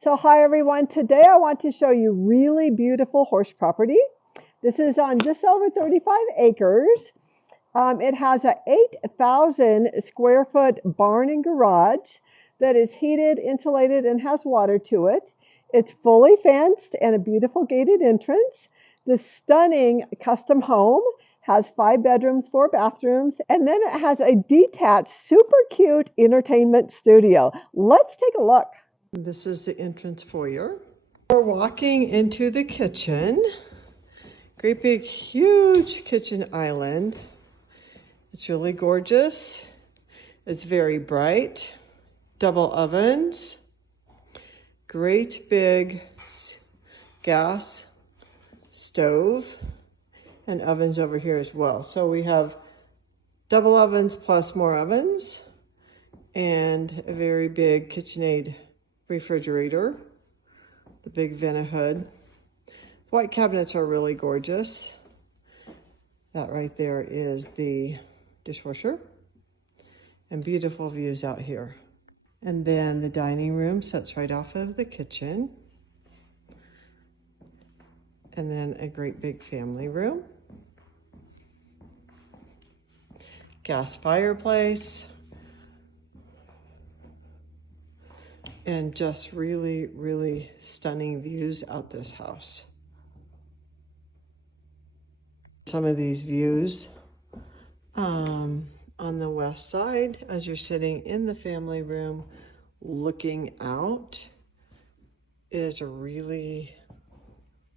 So hi everyone, today I want to show you really beautiful horse property. This is on just over 35 acres. It has a 8,000 square foot barn and garage that is heated, insulated, and has water to it. It's fully fenced and a beautiful gated entrance. The stunning custom home has 5 bedrooms, 4 bathrooms, and then it has a detached, super cute entertainment studio. Let's take a look. This is the entrance foyer. We're walking into the kitchen. Great big, huge kitchen island. It's really gorgeous. It's very bright. Double ovens. Great big gas stove and ovens over here as well. So we have double ovens plus more ovens and a very big KitchenAid refrigerator, the big Vena hood. White cabinets are really gorgeous. That right there is the dishwasher and beautiful views out here. And then the dining room sets right off of the kitchen. And then a great big family room. Gas fireplace. And just really, really stunning views out this house. Some of these views on the west side as you're sitting in the family room looking out is really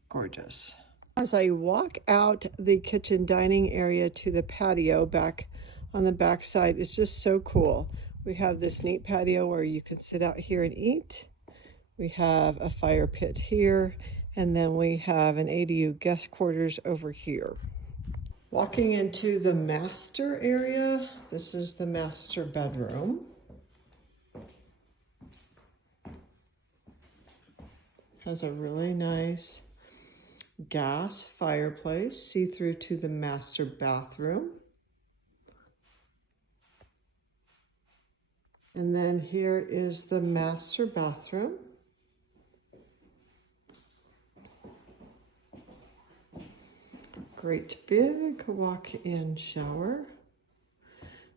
gorgeous. As I walk out the kitchen dining area to the patio back on the back side, it's just so cool. We have this neat patio where you can sit out here and eat. We have a fire pit here, and then we have an ADU guest quarters over here. Walking into the master area, this is the master bedroom. Has a really nice gas fireplace, see through to the master bathroom. And then here is the master bathroom. Great big walk-in shower.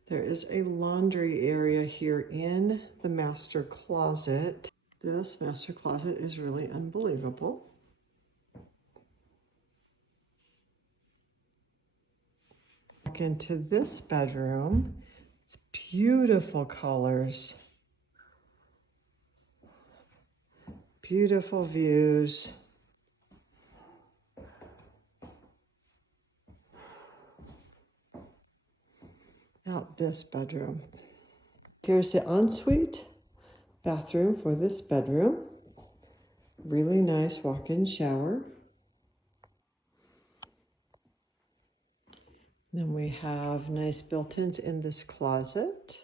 There is a laundry area here in the master closet. This master closet is really unbelievable. Walk into this bedroom. It's beautiful colors. Beautiful views. Out this bedroom. Here's the ensuite bathroom for this bedroom. Really nice walk-in shower. Then we have nice built-ins in this closet.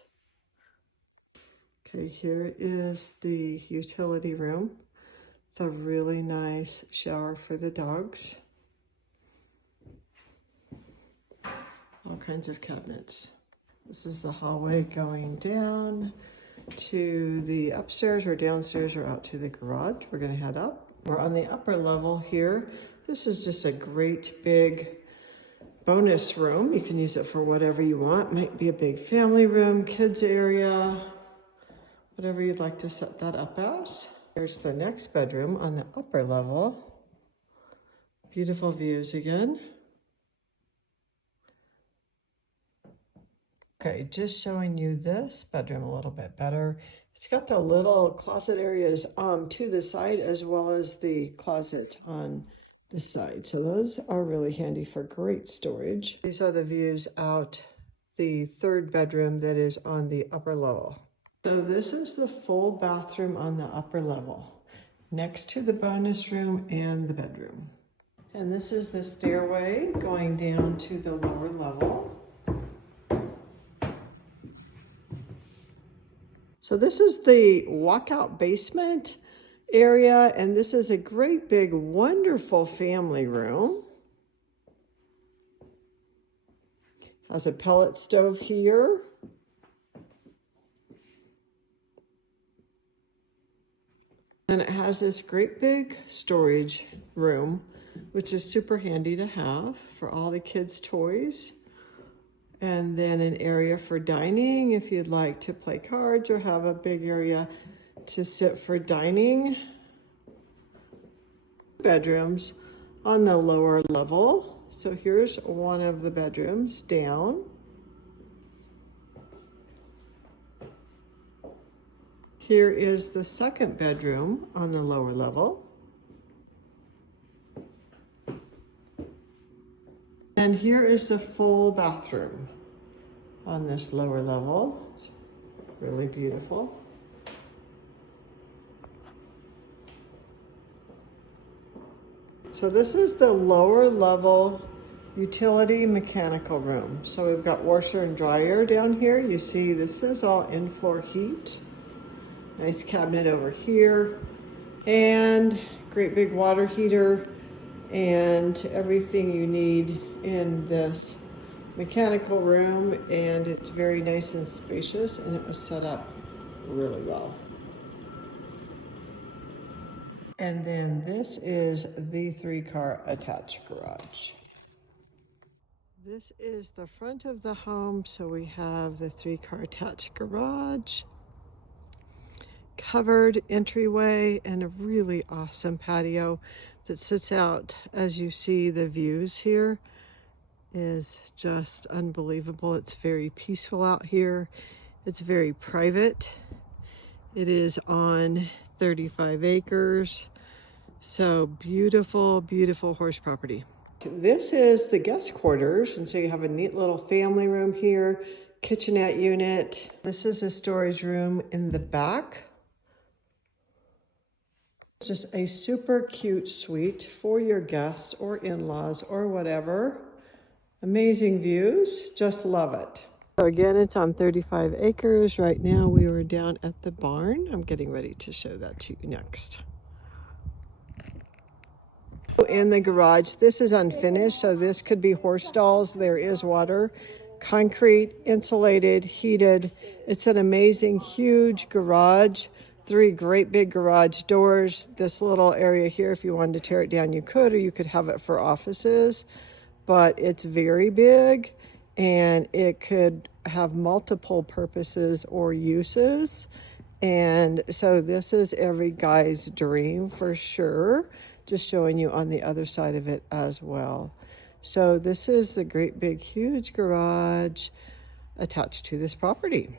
Okay, here is the utility room. It's a really nice shower for the dogs. All kinds of cabinets. This is the hallway going down to the upstairs or downstairs or out to the garage. We're going to head up. We're on the upper level here. This is just a great big bonus room. You can use it for whatever you want. Might be a big family room, kids area, whatever you'd like to set that up as. Here's the next bedroom on the upper level. Beautiful views again. Okay, just showing you this bedroom a little bit better. It's got the little closet areas to the side as well as the closet on this side. So those are really handy for great storage. These are the views out the third bedroom that is on the upper level. So this is the full bathroom on the upper level, next to the bonus room and the bedroom. And this is the stairway going down to the lower level. So this is the walkout basement area, and this is a great big wonderful family room. Has a pellet stove here. And it has this great big storage room, which is super handy to have for all the kids' toys. And then an area for dining if you'd like to play cards or have a big area to sit for dining. Bedrooms on the lower level. So here's one of the bedrooms down. Here is the second bedroom on the lower level. And here is the full bathroom on this lower level. It's really beautiful. So this is the lower level utility mechanical room. So we've got washer and dryer down here. You see this is all in-floor heat. Nice cabinet over here. And great big water heater and everything you need in this mechanical room. And it's very nice and spacious, and it was set up really well. And then this is the 3-car attached garage. This is the front of the home. So we have the 3-car attached garage, covered entryway, and a really awesome patio that sits out. As you see, the views here is just unbelievable. It's very peaceful out here. It's very private. It is on 35 acres. So beautiful, beautiful horse property. This is the guest quarters. And so you have a neat little family room here, kitchenette unit. This is a storage room in the back. It's just a super cute suite for your guests or in-laws or whatever. Amazing views, just love it. So again, it's on 35 acres. Right now we were down at the barn. I'm getting ready to show that to you next. In the garage, this is unfinished, so this could be horse stalls. There is water, concrete, insulated, heated. It's an amazing, huge garage. 3 great big garage doors. This little area here, if you wanted to tear it down, you could, or you could have it for offices. But it's very big, and it could have multiple purposes or uses. And so this is every guy's dream for sure. Just showing you on the other side of it as well. So this is the great big huge garage attached to this property.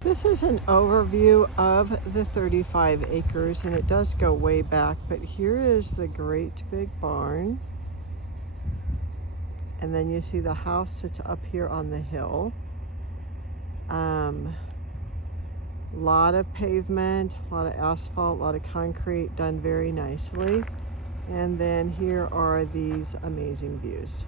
This is an overview of the 35 acres, and it does go way back, but here is the great big barn. And then you see the house sits up here on the hill. Lot of pavement, a lot of asphalt, a lot of concrete, done very nicely. And then here are these amazing views.